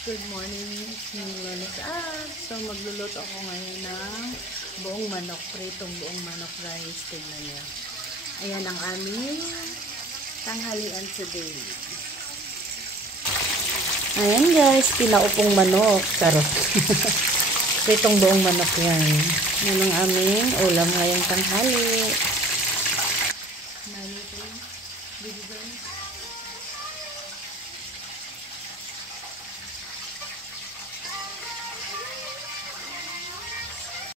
Good morning, Lones. So magluluto ako ngayon ng buong manok, pritong buong manok rice. Tignan niyo. Ayan ang aming tanghalian today. Ayan guys, pinaupong manok. Charot. Pritong buong manok yan. Yan ang aming ulam ngayong tanghali.